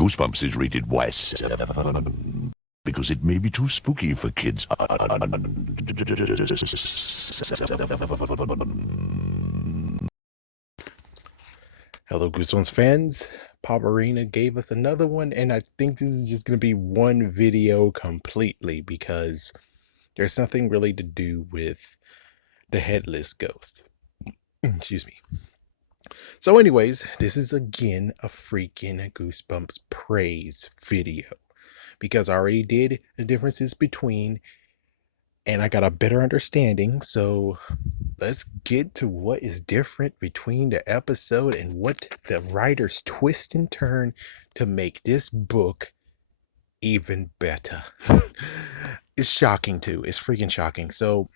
Goosebumps is rated Y because it may be too spooky for kids. Hello, Goosebumps fans. Paparina gave us another one, and I think this is just going to be one video completely because there's nothing really to do with the Headless ghost. Excuse me. So anyways, this is again a freaking Goosebumps praise video because I already did the differences between and I got a better understanding. So let's get to what is different between the episode and what the writers twist and turn to make this book even better. It's shocking too. It's freaking shocking. So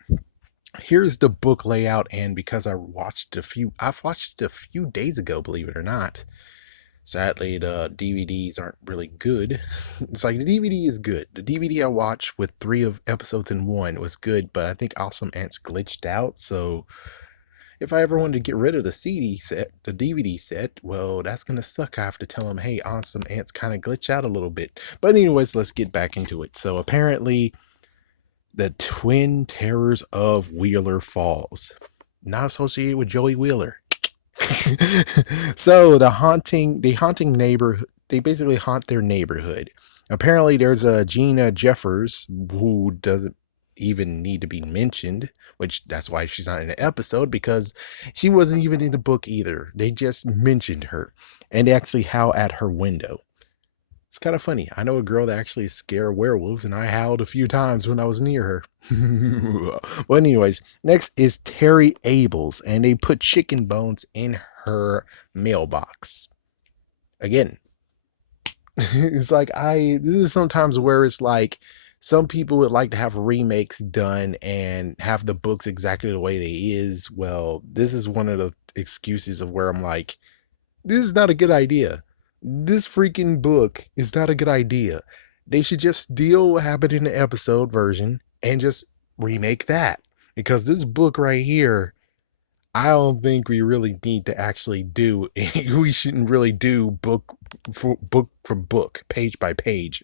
here's the book layout, and because I've watched it a few days ago, believe it or not. Sadly, the DVDs aren't really good. It's like the DVD is good. The DVD I watched with 3 of episodes in one was good, but I think Awesome Ants glitched out. So if I ever wanted to get rid of the CD set, the DVD set, well, that's going to suck. I have to tell them, hey, Awesome Ants kind of glitch out a little bit. But anyways, let's get back into it. So apparently the Twin Terrors of Wheeler Falls, not associated with Joey Wheeler. So the haunting neighborhood, they basically haunt their neighborhood. Apparently there's a Gina Jeffers who doesn't even need to be mentioned, which that's why she's not in the episode, because she wasn't even in the book either. They just mentioned her, and they actually howl at her window. It's kind of funny. I know a girl that actually is scared of werewolves, and I howled a few times when I was near her. Well, anyways, next is Terry Abels, and they put chicken bones in her mailbox. Again, it's like this is sometimes where it's like some people would like to have remakes done and have the books exactly the way they is. Well, this is one of the excuses of where I'm like, this is not a good idea. This freaking book is not a good idea. They should just deal what happened in the episode version and just remake that. Because this book right here, I don't think we really need to actually do. We shouldn't really do book for book, page by page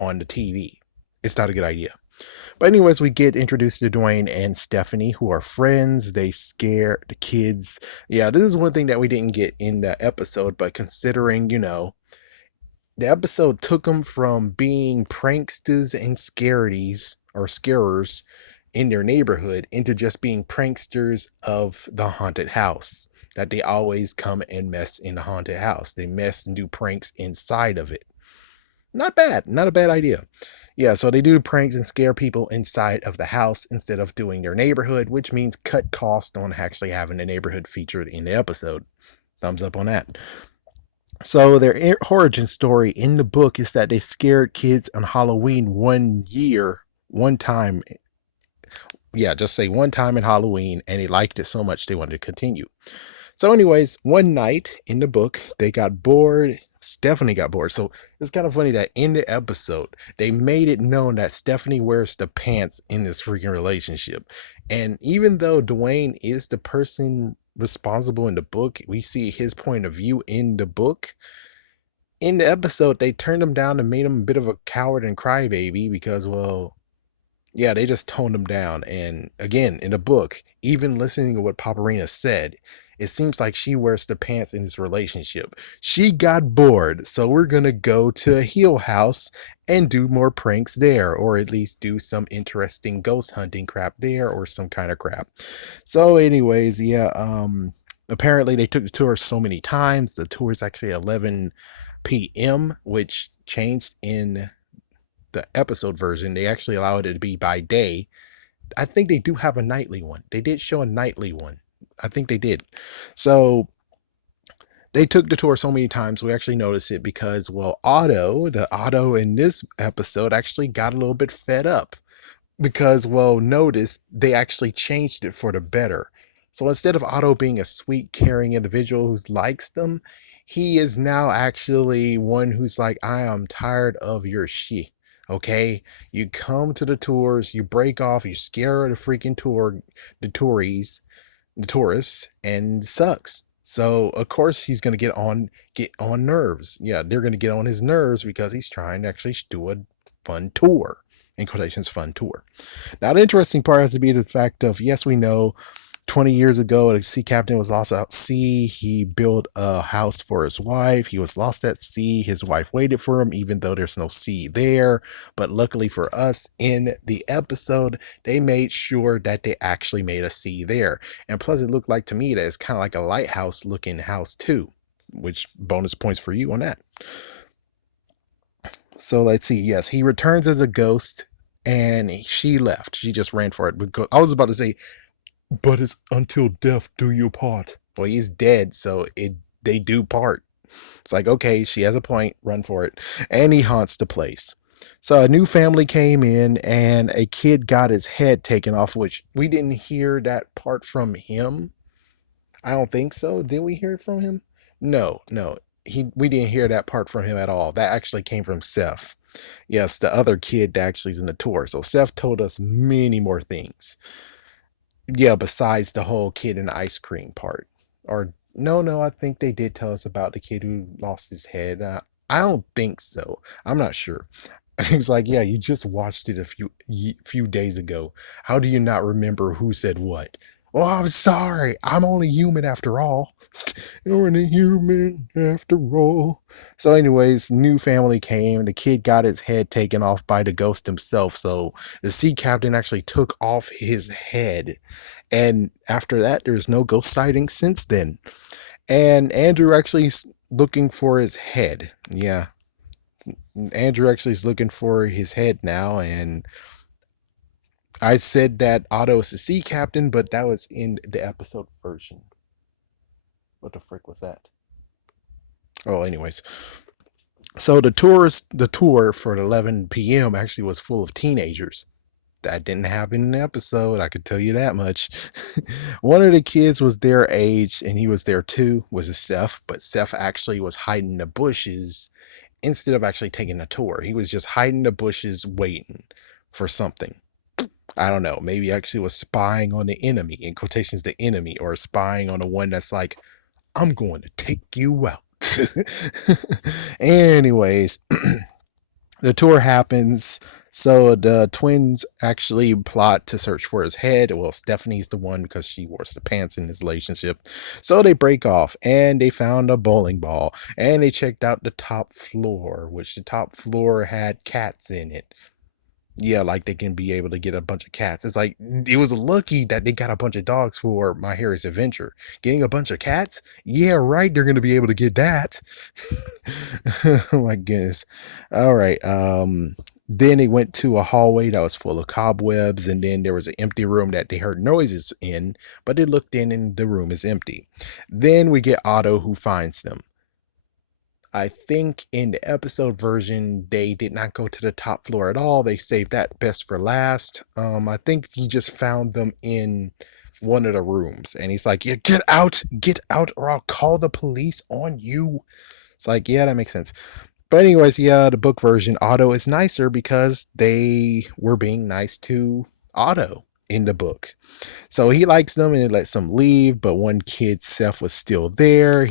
on the TV. It's not a good idea. But anyways, we get introduced to Dwayne and Stephanie, who are friends. They scare the kids. Yeah, this is one thing that we didn't get in the episode, but considering, the episode took them from being pranksters and scarities or scarers in their neighborhood into just being pranksters of the haunted house. That they always come and mess in the haunted house. They mess and do pranks inside of it. Not bad. Not a bad idea. Yeah, so they do pranks and scare people inside of the house instead of doing their neighborhood, which means cut cost on actually having the neighborhood featured in the episode. Thumbs up on that. So their origin story in the book is that they scared kids on Halloween one time. Yeah, just say one time in Halloween, and they liked it so much they wanted to continue. So anyways, one night in the book, they got bored. Stephanie got bored. So it's kind of funny that in the episode, they made it known that Stephanie wears the pants in this freaking relationship. And even though Dwayne is the person responsible in the book, we see his point of view in the book. In the episode, they turned him down and made him a bit of a coward and crybaby because, well, yeah, they just toned him down. And again, in the book, even listening to what Paparina said, it seems like she wears the pants in this relationship. She got bored, so we're going to go to a Hill House and do more pranks there, or at least do some interesting ghost hunting crap there, or some kind of crap. So anyways, yeah, apparently they took the tour so many times. The tour is actually 11 p.m., which changed in the episode version. They actually allowed it to be by day. I think they do have a nightly one. They did show a nightly one. I think they did. So they took the tour so many times, we actually noticed it because, well, the Otto in this episode actually got a little bit fed up because, well, notice they actually changed it for the better. So instead of Otto being a sweet, caring individual who likes them, he is now actually one who's like, I am tired of your shit. Okay, you come to the tours, you break off, you scare the freaking the tourists, and it sucks. So of course he's gonna get on nerves. Yeah, they're gonna get on his nerves because he's trying to actually do a fun tour. In quotations, fun tour. Now the interesting part has to be the fact of, yes, we know 20 years ago, a sea captain was lost at sea. He built a house for his wife. He was lost at sea. His wife waited for him, even though there's no sea there. But luckily for us, in the episode, they made sure that they actually made a sea there. And plus, it looked like to me that it's kind of like a lighthouse looking house, too, which bonus points for you on that. So let's see. Yes, he returns as a ghost, and she left. She just ran for it. Because I was about to say, but it's until death do you part. Well, he's dead, so they do part. It's like, okay, she has a point, run for it. And he haunts the place. So a new family came in and a kid got his head taken off, which we didn't hear that part from him. I don't think so. Did we hear it from him? No, no. We didn't hear that part from him at all. That actually came from Seth. Yes, the other kid that actually is in the tour. So Seth told us many more things. Yeah, besides the whole kid and ice cream part. Or no, no, I think they did tell us about the kid who lost his head. I don't think so. I'm not sure. It's like, yeah, you just watched it a few days ago. How do you not remember who said what? Oh, I'm sorry. I'm only human after all. You're only human after all. So, anyways, new family came. The kid got his head taken off by the ghost himself. So the sea captain actually took off his head. And after that, there's no ghost sighting since then. And Andrew actually is looking for his head. Yeah, Andrew actually is looking for his head now. And I said that Otto is the sea captain, but that was in the episode version. What the frick was that? Oh, anyways. So the tour for 11 p.m. actually was full of teenagers. That didn't happen in the episode, I could tell you that much. One of the kids was their age, and he was there too, was a Seth, but Seth actually was hiding in the bushes instead of actually taking a tour. He was just hiding in the bushes waiting for something. I don't know, maybe actually was spying on the enemy, in quotations, the enemy, or spying on the one that's like, I'm going to take you out. Anyways, the tour happens. So the twins actually plot to search for his head. Well, Stephanie's the one because she wears the pants in this relationship. So they break off and they found a bowling ball and they checked out the top floor, which the top floor had cats in it. Yeah, like they can be able to get a bunch of cats. It's like it was lucky that they got a bunch of dogs for My Harry's Adventure. Getting a bunch of cats? Yeah, right. They're gonna be able to get that. Oh my goodness. All right. Then they went to a hallway that was full of cobwebs, and then there was an empty room that they heard noises in, but they looked in and the room is empty. Then we get Otto who finds them. I think in the episode version, they did not go to the top floor at all. They saved that best for last. I think he just found them in one of the rooms and he's like, yeah, get out, or I'll call the police on you. It's like, yeah, that makes sense. But anyways, yeah, the book version, Otto is nicer because they were being nice to Otto in the book. So he likes them and he lets them leave, but one kid, Seth, was still there.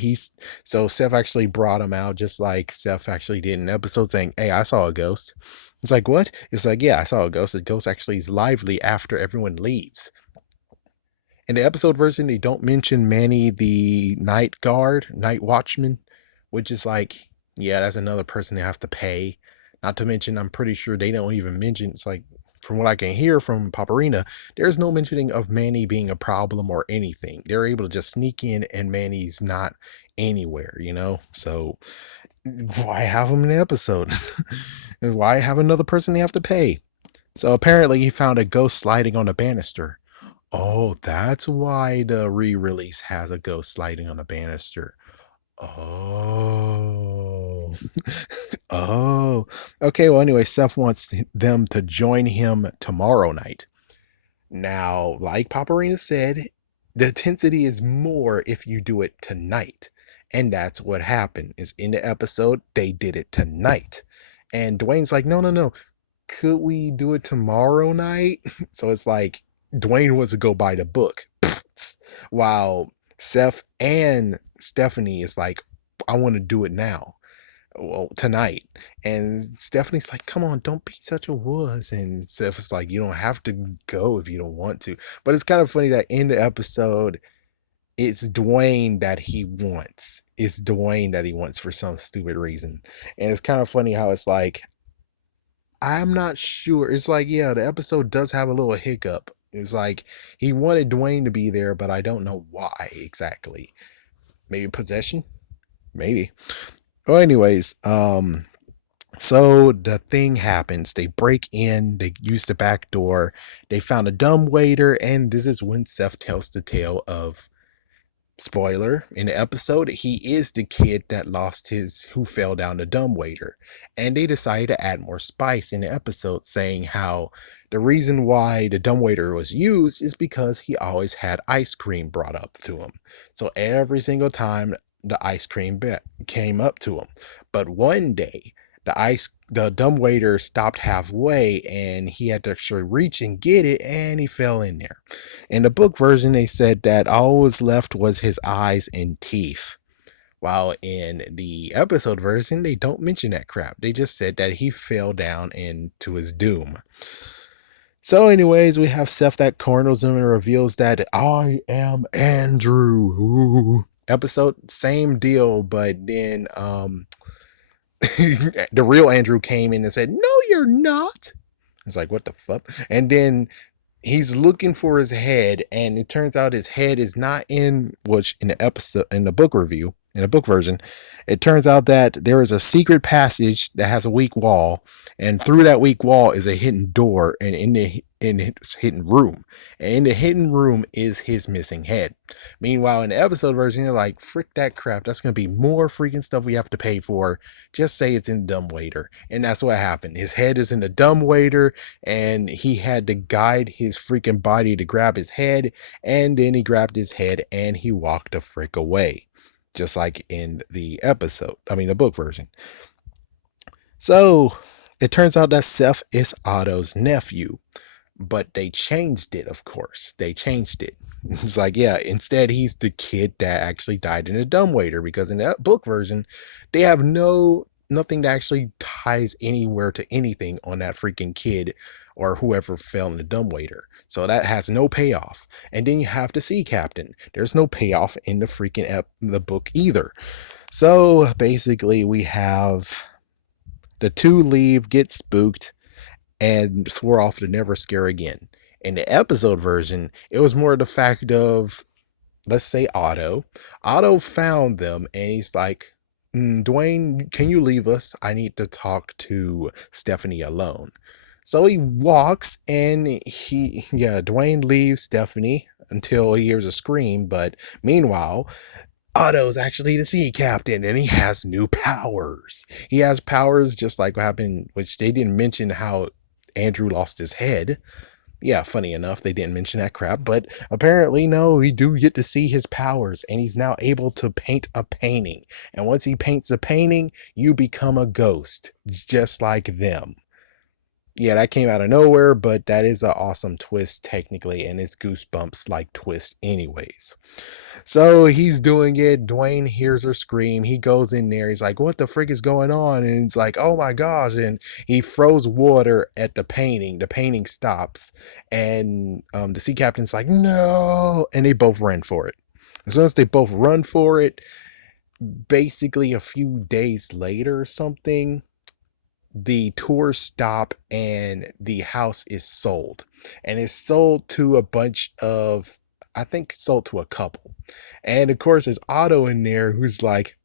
So Seth actually brought him out, just like Seth actually did in an episode, saying, hey, I saw a ghost. It's like, what? It's like, yeah, I saw a ghost. The ghost actually is lively after everyone leaves. In the episode version, they don't mention Manny the night watchman, which is like, yeah, that's another person they have to pay. Not to mention, I'm pretty sure they don't even mention, it's like, from what I can hear from Paparina, there's no mentioning of Manny being a problem or anything. They're able to just sneak in and Manny's not anywhere, you know? So why have him in the episode? Why have another person they have to pay? So apparently he found a ghost sliding on a banister. Oh, that's why the re-release has a ghost sliding on a banister. Oh. Oh. Okay, well, anyway, Seth wants them to join him tomorrow night. Now, like Paparina said, the intensity is more if you do it tonight. And that's what happened. Is in the episode, they did it tonight. And Dwayne's like, no, no, no. Could we do it tomorrow night? So it's like Dwayne wants to go by the book. While Seth and Stephanie is like, I want to do it now. Well, tonight. And Stephanie's like, come on, don't be such a wuss. And Seth is like, you don't have to go if you don't want to. But it's kind of funny that in the episode, it's Dwayne that he wants. It's Dwayne that he wants for some stupid reason. And it's kind of funny how it's like, I'm not sure. It's like, yeah, the episode does have a little hiccup. It's like he wanted Dwayne to be there, but I don't know why exactly. Maybe possession? Maybe. Well, anyways, so the thing happens. They break in, they use the back door, they found a dumbwaiter, and this is when Seth tells the tale of, spoiler, in the episode, he is the kid that lost his, who fell down the dumbwaiter. And they decided to add more spice in the episode, saying how the reason why the dumbwaiter was used is because he always had ice cream brought up to him. So every single time the ice cream came up to him. But one day, the dumbwaiter stopped halfway and he had to actually reach and get it, and he fell in there. In the book version, they said that all was left was his eyes and teeth. While in the episode version, they don't mention that crap. They just said that he fell down into his doom. So, anyways, we have Seth that corners him and reveals that I am Andrew. Ooh. Episode, same deal, but then the real Andrew came in and said, "No, you're not." It's like, what the fuck? And then he's looking for his head, and it turns out his head is not in, which in the episode, in the book review, in the book version, it turns out that there is a secret passage that has a weak wall, and through that weak wall is a hidden door, and in his hidden room, and in the hidden room is his missing head. Meanwhile, in the episode version, you're like, frick that crap, that's gonna be more freaking stuff we have to pay for. Just say it's in dumbwaiter. And that's what happened. His head is in the dumbwaiter, and he had to guide his freaking body to grab his head, and then he grabbed his head and he walked the frick away, just like in the episode, I mean the book version. So it turns out that Seth is Otto's nephew, but they changed it, of course. They changed it. It's like, yeah, instead he's the kid that actually died in a dumbwaiter, because in that book version, they have nothing that actually ties anywhere to anything on that freaking kid or whoever fell in the dumbwaiter. So that has no payoff. And then you have the sea captain. There's no payoff in the freaking the book either. So basically we have the two leave, get spooked, and swore off to never scare again. In the episode version, it was more the fact of, let's say Otto. Otto found them and he's like, Dwayne, can you leave us? I need to talk to Stephanie alone. So he walks and Dwayne leaves Stephanie until he hears a scream. But meanwhile, Otto's actually the sea captain and he has new powers. He has powers just like what happened, which they didn't mention how Andrew lost his head. Yeah, funny enough, they didn't mention that crap, but apparently, no, we do get to see his powers, and he's now able to paint a painting. And once he paints a painting, you become a ghost, just like them. Yeah, that came out of nowhere, but that is an awesome twist, technically, and it's Goosebumps like twist, anyways. So he's doing it. Dwayne hears her scream. He goes in there. He's like, what the frick is going on? And it's like, oh my gosh. And he throws water at the painting. The painting stops. And the sea captain's like, no. And they both ran for it. As soon as they both run for it, basically a few days later or something, the tours stop and the house is sold. And it's sold to a bunch of, I think sold to a couple. And of course, there's Otto in there who's like,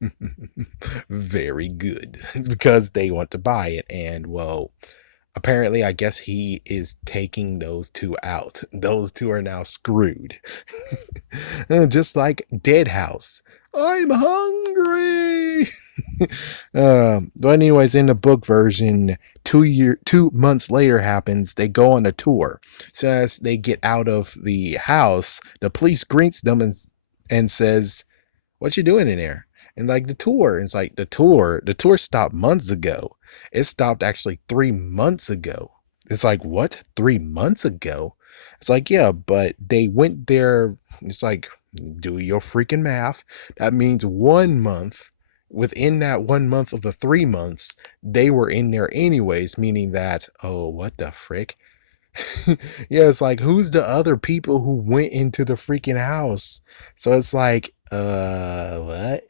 very good, because they want to buy it. And well, apparently, I guess he is taking those two out. Those two are now screwed. Just like Dead House. I'm hungry. But anyways, in the book version, 2 months later happens. They go on a tour. So as they get out of the house, the police greets them and says, "What you doing in there?" And like the tour, it's like the tour stopped months ago. It stopped actually 3 months ago. It's like, what? 3 months ago? It's like, yeah, but they went there. It's like Do your freaking math. That means 1 month. Within that 1 month of the 3 months, they were in there anyways, meaning that, oh, what the frick? Yeah, it's like, who's the other people who went into the freaking house? So it's like, what?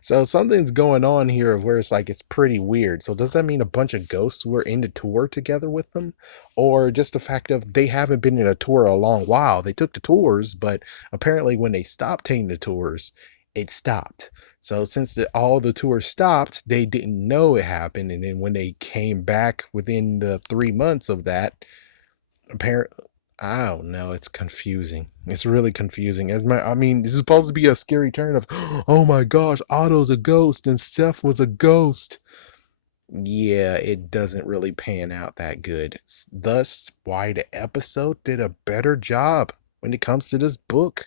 So something's going on here where it's like, it's pretty weird. So does that mean a bunch of ghosts were in the tour together with them? Or just the fact of they haven't been in a tour a long while? They took the tours, but apparently when they stopped taking the tours, it stopped. So since all the tours stopped, they didn't know it happened. And then when they came back within the 3 months of that, apparently, I don't know, it's confusing. It's really confusing. I mean, this is supposed to be a scary turn of, oh my gosh, Otto's a ghost and Seth was a ghost. Yeah, it doesn't really pan out that good. Thus why the episode did a better job when it comes to this book.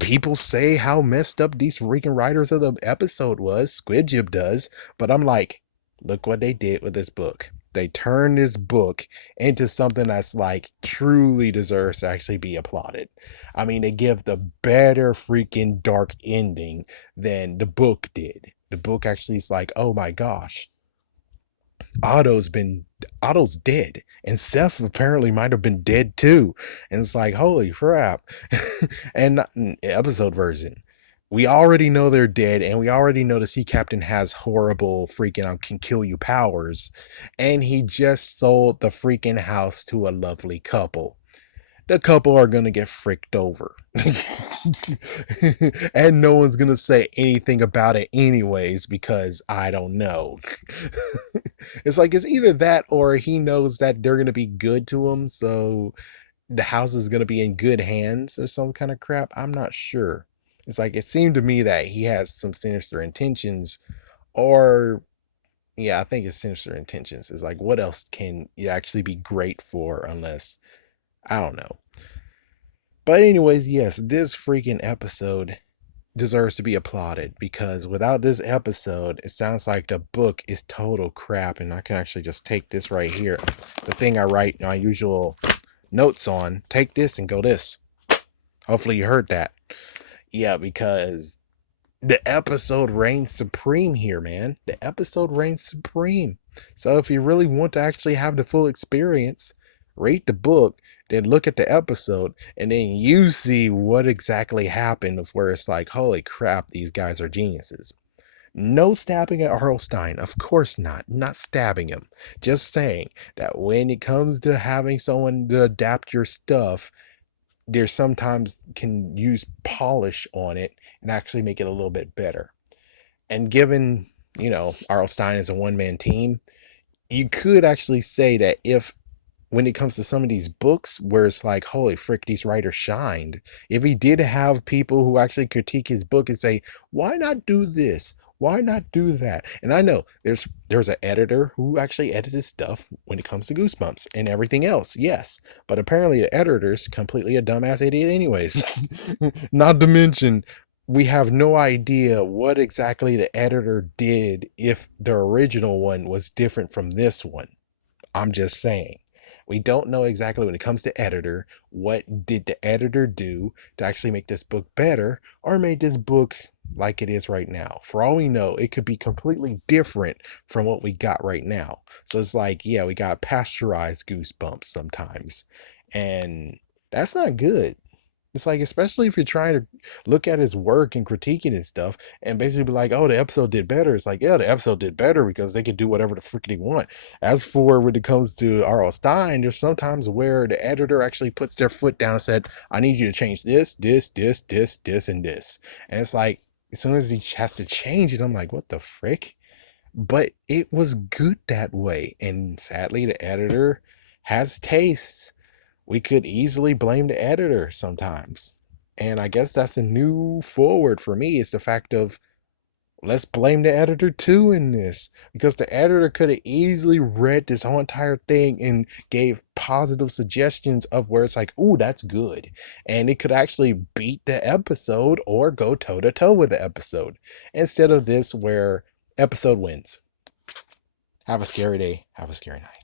People say how messed up these freaking writers of the episode was. Squid Jib does, but I'm like, look what they did with this book. They turned this book into something that's like truly deserves to actually be applauded. I mean, they give the better freaking dark ending than the book did. The book actually is like, oh my gosh, Otto's dead, and Seth apparently might have been dead too. And it's like, holy crap. And episode version, we already know they're dead, and we already know the sea captain has horrible freaking can kill you powers, and he just sold the freaking house to a lovely couple. The couple are gonna get fricked over. And no one's gonna say anything about it anyways, because I don't know. It's like, it's either that or he knows that they're gonna be good to him, so the house is gonna be in good hands or some kind of crap. I'm not sure. It's like, it seemed to me that he has some sinister intentions, or yeah, I think it's sinister intentions. It's like, what else can it actually be great for unless, I don't know. But anyways, yes, this freaking episode deserves to be applauded, because without this episode, it sounds like the book is total crap. And I can actually just take this right here, the thing I write my usual notes on, take this and go this. Hopefully you heard that. Yeah, because the episode reigns supreme here, man. The episode reigns supreme. So if you really want to actually have the full experience, read the book, then look at the episode, and then you see what exactly happened, of where it's like, holy crap, these guys are geniuses. No stabbing at R.L. Stine, of course not. Not stabbing him. Just saying that when it comes to having someone to adapt your stuff, there sometimes can use polish on it and actually make it a little bit better. And given, R.L. Stine is a one-man team, you could actually say that if, when it comes to some of these books where it's like, holy frick, these writers shined, if he did have people who actually critique his book and say, why not do this? Why not do that? And I know there's an editor who actually edits his stuff when it comes to Goosebumps and everything else, yes. But apparently the editor's completely a dumbass idiot anyways. Not to mention, we have no idea what exactly the editor did if the original one was different from this one. I'm just saying. We don't know exactly, when it comes to editor, what did the editor do to actually make this book better, or made this book like it is right now. For all we know, it could be completely different from what we got right now. So it's like, yeah, we got pasteurized Goosebumps sometimes, and that's not good. It's like, especially if you're trying to look at his work and critiquing his stuff and basically be like, oh, the episode did better. It's like, yeah, the episode did better because they could do whatever the frick they want. As for when it comes to R.L. Stine, there's sometimes where the editor actually puts their foot down and said, I need you to change this, and this. And it's like, as soon as he has to change it, I'm like, what the frick? But it was good that way. And sadly, the editor has tastes. We could easily blame the editor sometimes. And I guess that's a new forward for me, is the fact of, let's blame the editor too in this, because the editor could have easily read this whole entire thing and gave positive suggestions of where it's like, ooh, that's good. And it could actually beat the episode or go toe to toe with the episode, instead of this where episode wins. Have a scary day. Have a scary night.